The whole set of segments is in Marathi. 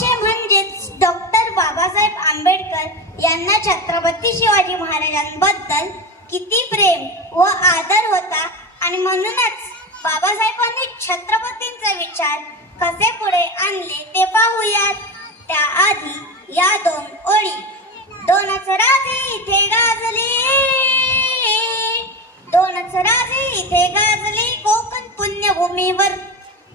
विषय म्हणजेच डॉक्टर बाबासाहेब आंबेडकर यांना छत्रपती शिवाजी महाराजांबद्दल किती प्रेम व आदर होता आणि म्हणूनच बाबासाहेबांनी छत्रपतींचे विचार कसे पुढे आणले ते पाहूयात. त्याआधी या दोन ओळी. दोनच राजे इथे गाजले, दोनच राजे इथे गाजले कोकण पुण्यभूमीवर,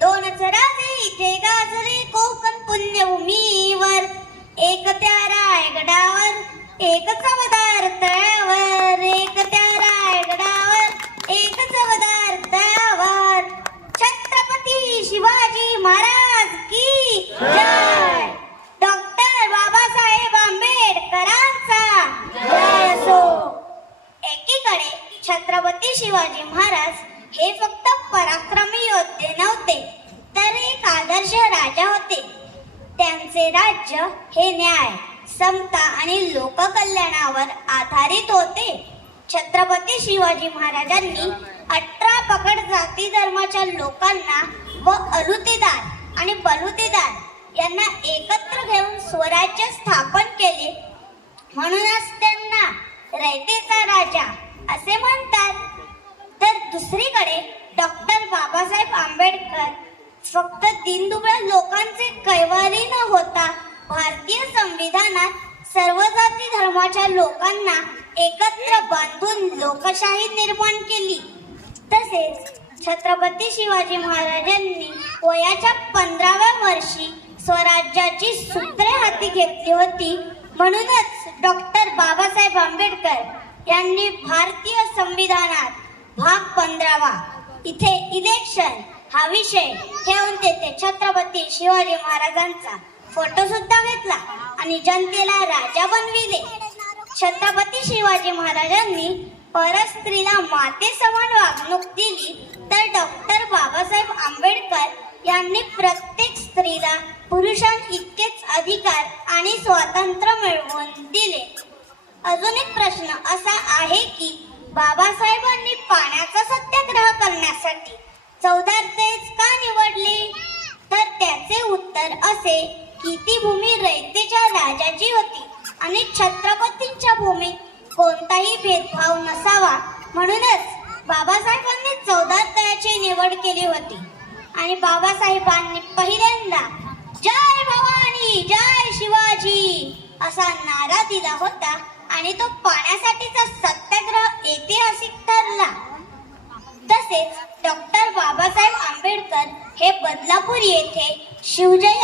दोनच राजे इथे गाजले कोकण पुण्यभूमीवर. एक त्या रायगडावर, एक चवदार तळ्यावर, एक त्या रायगडावर, एक चवदार तळ्यावर. छत्रपती शिवाजी महाराज की जय. डॉक्टर बाबासाहेब आंबेडकरांचा जय असो. एकीकडे छत्रपती शिवाजी महाराज हे फक्त पराक्रमी योद्धे नव्हते, तर एक आदर्श राजा होते. त्यांचे राज्य हे न्याय, समता आणि लोककल्याणावर आधारित होते. छत्रपती शिवाजी महाराजांनी 18 पगड जाती धर्माच्या लोकांना व अलुतेदार आणि बलुतेदार यांना एकत्र घेऊन स्वराज्य स्थापन केले. म्हणूनच त्यांना रयतेचा राजा असे म्हणतात. तर दुसरीकडे डॉक्टर बाबासाहेब आंबेडकर फक्त दीनदुबळ्या लोकांचे कैवारी न होता भारतीय संविधानात सर्व जाती धर्माच्या लोकांना एकत्र बांधून लोकशाही निर्माण केली. तसेच छत्रपती शिवाजी महाराजांनी वयाच्या 15व्या वर्षी स्वराज्याची सूत्रे हाती घेतली होती. म्हणूनच डॉक्टर बाबासाहेब आंबेडकर यांनी भारतीय संविधानात भाग 15वा इथे इलेक्शन हा विषय ठेवून तेथे छत्रपती शिवाजी महाराजांचा फोटो सुद्धा घेतला आणि जनतेला राजा बनविले. छत्रपती शिवाजी महाराजांनी परस्त्रीला माते समान वागणूक दिली, तर डॉक्टर बाबासाहेब आंबेडकर यांनी प्रत्येक स्त्रीला पुरुषांइतकेच अधिकार आणि स्वातंत्र्य मिळवून दिले. अजून एक प्रश्न असा आहे की बाबासाहेबांनी पाण्याचा सत्याग्रह करण्यासाठी चवदार तळेच का निवडले? तर त्याचे उत्तर असे की ती भूमी रयतेच्या राजाची होती आणि छत्रपतींच्या भूमीत कोणताही भेदभाव नसावा, म्हणूनच बाबासाहेबांनी चवदार तळ्याची निवड केली होती. आणि बाबासाहेबांनी पहिल्यांदा जय भवानी जय शिवाजी असा नारा दिला होता आणि तो पाण्यासाठीचा सत्याग्रह ऐतिहासिक ठरला. तसेच डॉक्टर बाबासाहेब आंबेडकर हे बदलापूर येथे शिवजय